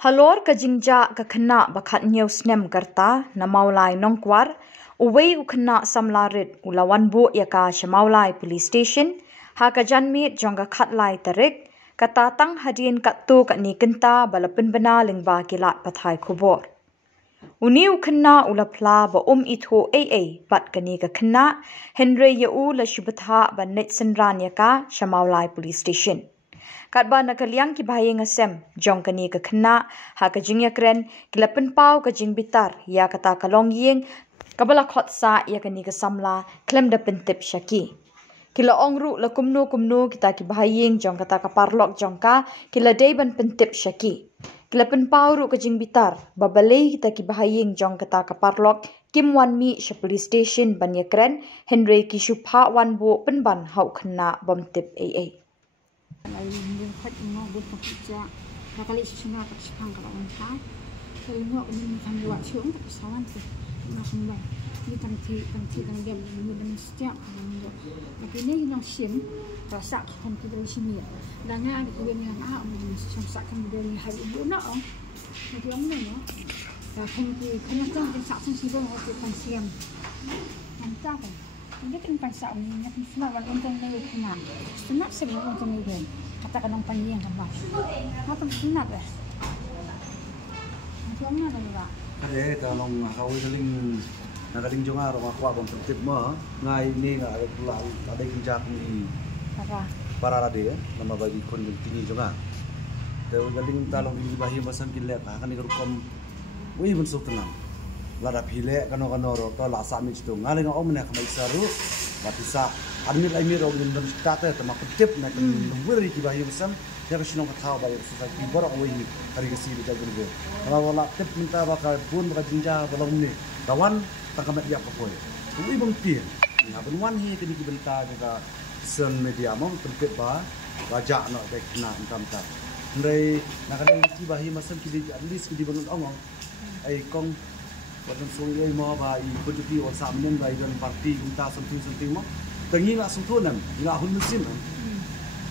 Halor ka jingja ka khana bakhat nyeu snem karta na maulai nongkwar uwei ukhna samlarit ulawan bu yaka shamaulai police station ha ka janmi jonga khatlai tarik kata tang hadin kattu ka ni kenta balapin bana lingba kilat pathai khubor uni ukhna ulapla ba itho bat kani ka khna henry yu la shubtha ba net sanran yaka shamaulai police station katba nakaliang ki bahayeng asem jong kani ka khna ha ka jingya kren kilapin pau ka jing bitar ya kata kalong yeng kabala khotsa ya kani ka samla klem da pentip shaki kila ongru la kumnu kita ki bahayeng jong kata ka parlok jong ka kila deiban pentip shaki kilapin pau ru ka jing bitar babale kita ki bahayeng jong kata ka parlok kim wan mi she police station banya kren henry ki shupha wan bo penban hau khna bom tip Ay yung khat mo bút một cha là cái lịch sinh hoạt của hàng cả ông tháo thì ngọ mình tham gia xuống các sáu anh thì nó không vậy như thằng thì thằng game như mình step là cái này nó xiêm và sạc không cái đấy xin nhiều là nghe cái bên nhà áo mình xong sạc không cái đấy hay bữa nọ cái ông này nó là không có trong cái sạc xong xí bông hoặc cái phần xiêm làm sao vậy Hindi kan pansa ni natin sila wal untang na yung kina. Sunat sila yung untang na yun. Kata ka ng paniyang kabas. Matang sunat eh. Matang na ba? Kaya talong nakaling jo nga ro makuha bang tertib mo ngai ni nga pula ada injak ni para rade nama bagi kon tini jo nga. Teu galing talong di bahi masan kille ka kan irukom ui mun tenang. Lada pile kano ro to la sa mi chitu ngali nga omne khamai saru batisa admir ro bin dan state ta ma tip na kan wuri ki bahi masam ya ka shinong ka thaw ba sa ki bor oi hari ka si ta gurbe ama wala tip minta ba ka pun ba jinja balong ni kawan ta kamet ya ka poi ui bang pi na ban wan hi ki benta ka sen media mo tip ba raja no dek na entam ta ndai na ka ki bahi masam ki at least ki bangun ong ai kong Wadon sungay mo ba ipujuti o sa amin ba idon party kunta something mo tangi nga suntunan nga hun musim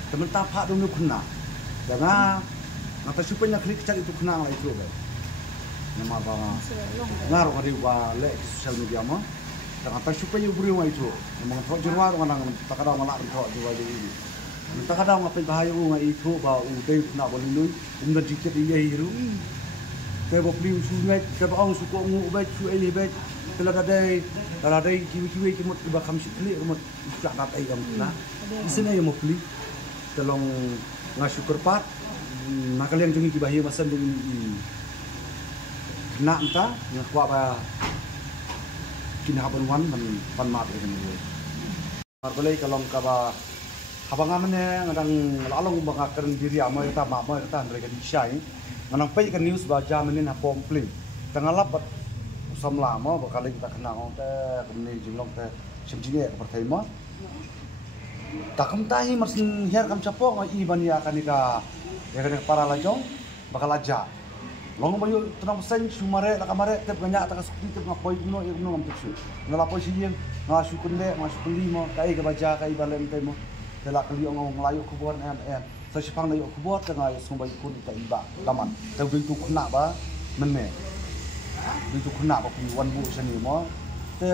temen tapa dum kunna danga ngata supen nya klik cari itu kunna la itu ba nama ba ngaro kari ba le social media mo ngata supen yu buri wa itu memang tho jirwa nang takada mala tho jiwa ini takada ngapen bahayu nga itu ba udai kunna bolului umdan dikit iya hiru Kebo pli sungai kebo ang suko ngu ubay su ay hebay kala day kiwi kimot iba kam sikli umot isla dat ay am na isina yo mo pli talong nga syukur pat nakaliang jungi kibahi masan ding na anta nga kwa ba kinahaban wan man panmat kan ni marbalay kalong ka ba habang aman ngadang lalong ba karon diri amo ta mama ta mereka disay Manang pay ka news ba jamin na pomplin. Tangalap at usamla mo bakal kita kenang te kemni jinglong te simjine ka partai mo. Takam tahi marsin her kam chapo nga iban ya kanika ya kanika para lajong bakal aja. Long bayo tanang sen sumare la kamare te ganya ta kasukti te ngapoy no yo no ngam tsu. Ngala poy siyen nga sukunde nga sukuli mo kai ka baja kai balen te mo. Tela kali ngong layo kubon en sa sipang na yung kubot ka nga yung sumbay kun ita iba taman tayo dito kuna ba mene dito kuna ba kung wan bu sa mo te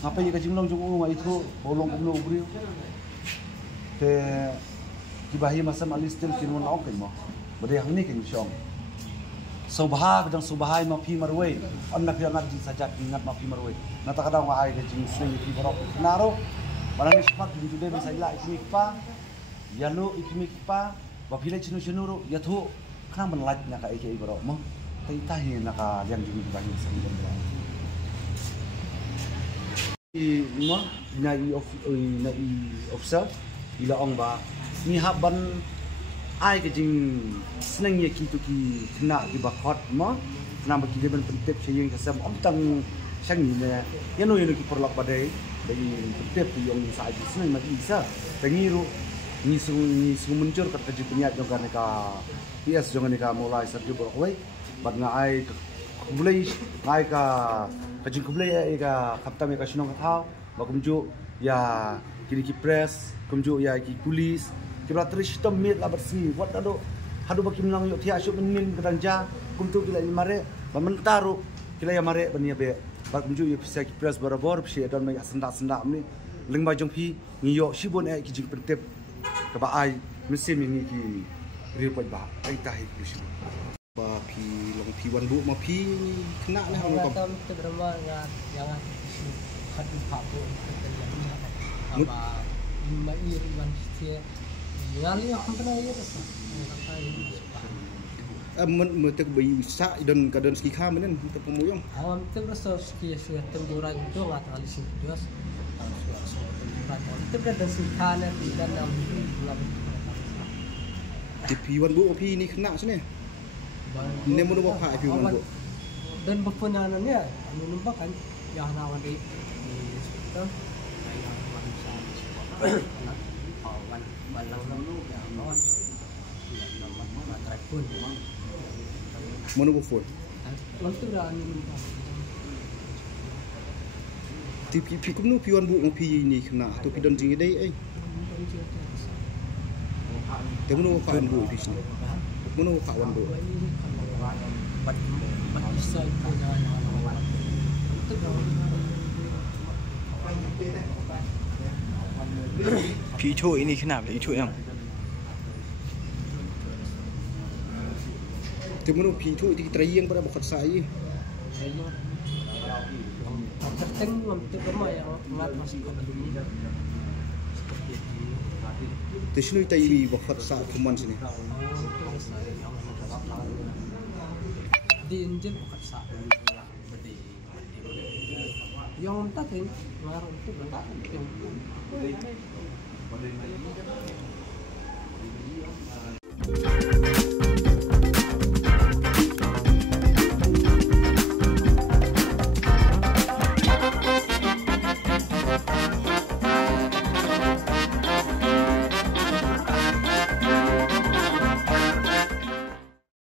ngapay ka jinglong jung nga ito bolong kumlo ubri te kibahi masam alistil kinun na okay mo bade hang ni king syong subha kadang subhay ma pi marway on na piangat din sa jak ingat ma pi marway natakadaw nga ay ka jing swing pi barok naro barang ispak dito de sa ila ikmik pa Yalo ikimik pa bapila chinu yatho khang ban laj na ka ike bro mo tai tahi na ka yang jing ba ni sang jam bra mo na i officer ila ong ba ni haban ai ke jing snang ye ki tu ki khna ki ba khot mo na ba ki de ban pentep cheyeng ka sam om tang sang ni ne yano ki porlak ba dei dei pentep yong sa ji snang ma isa tangiru ni su muncul kata jipunya juga neka PS juga neka mulai serju berkoi bad ngai kubulai ngai ka kajing kubulai ka kapta me ka sinong thau ba kumju ya kini ki press kumju ya ki police ki bra tristom met la bersi wat ado hadu baki menang yuk tiak syuk menin keranja kumtu kila mare bamentaru kila ya mare bania be bak menju yuk bisa kipres barabor psi dan mai sendak ni lingba jong pi ngiyo sibon ki jing pentep ka ba ai mesin ni ki riu ba ai tahi ku si ba pi long pi wan bu ma pi kena ni hang ko tam te drama ya yang hati papu apa mai wan stie ngali aku kena ya rasa metek bayi sa dan kadon ski kha menen te pemuyong awam te rasa ski sudah temburan itu ngat kali sih jos itu berada ski kana di dalam bulan di piwan bu pi ni kena sini ne mo bo kha piwan bu dan bepenanannya anu numpak kan ya nawan di itu balang lalu ya kawan matrai pun mono bo fon waktu dah ti pi kum no piwan bu pi ni kena to pi don jing dai ai te mono kha wan bu pi sini mono kha wan bu bisa punya Pi thu ini kenapa? Itu yang te mono pi thu ti trayeng pada bakat sai terteng untuk rumah yang ngat masih ke dalam te sinu tai bakat sa kuman sini di injil bukan sah yang tak kan ngarang itu benar